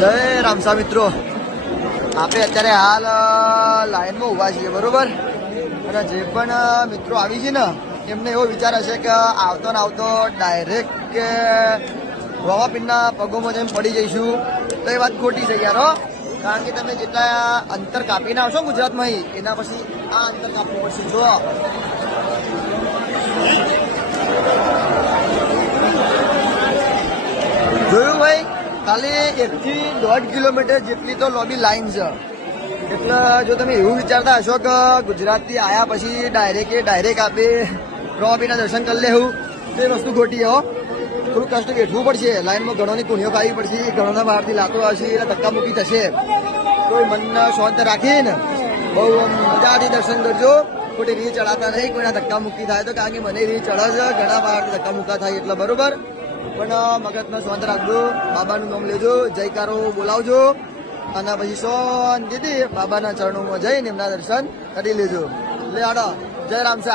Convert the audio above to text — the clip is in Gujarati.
જય રામસા મિત્રો, આપણે અત્યારે હાલ લાઈનમાં ઊભા છીએ બરોબર. અને જે પણ મિત્રો આવી છે ને એમને એવો વિચાર હશે કે આવતો ને આવતો ડાયરેક્ટ કે રોમાપીરના પગોમાં જઈને પડી જઈશું, તો એ વાત ખોટી છે યાર. કારણ કે તમે જેટલા અંતર કાપીને આવશો ગુજરાતમાં એના પછી આ અંતર કાપવું પડશે. જો જોયું ભાઈ, ખાલી 1 થી 1.5 કિલોમીટર જેટલી તો લોબી લાઈન છે. એટલે જો તમે એવું વિચારતા હશો કે ગુજરાતથી આવ્યા પછી ડાયરેક્ટ આપે રોમાપીરના દર્શન કરી લેવું, તો એ વસ્તુ ખોટી હો. થોડું કષ્ટ વેઠવું પડશે, લાઈનમાં ઘણોની કુણીઓ ખાવી પડશે, ઘણોના બહારથી લાતો હશે એટલે ધક્કામુક્કી થશે. તો મનને શાંત રાખીને બહુ મજાથી દર્શન કરજો. ખોટી રીત ચડાતા નહીં, કોઈના ધક્કામુક્કી થાય તો, કારણ કે મને રીત ચડે છે, ઘણા બહારથી ધક્કામુક્કા થાય એટલે બરોબર. પણ મગજમાં શાંત રાખજો, બાબાનું નામ લેજો, જયકારો બોલાવજો અને પછી શાંતિથી બાબાના ચરણોમાં જઈને એમના દર્શન કરી લેજો. એટલે આડો જય રામસા.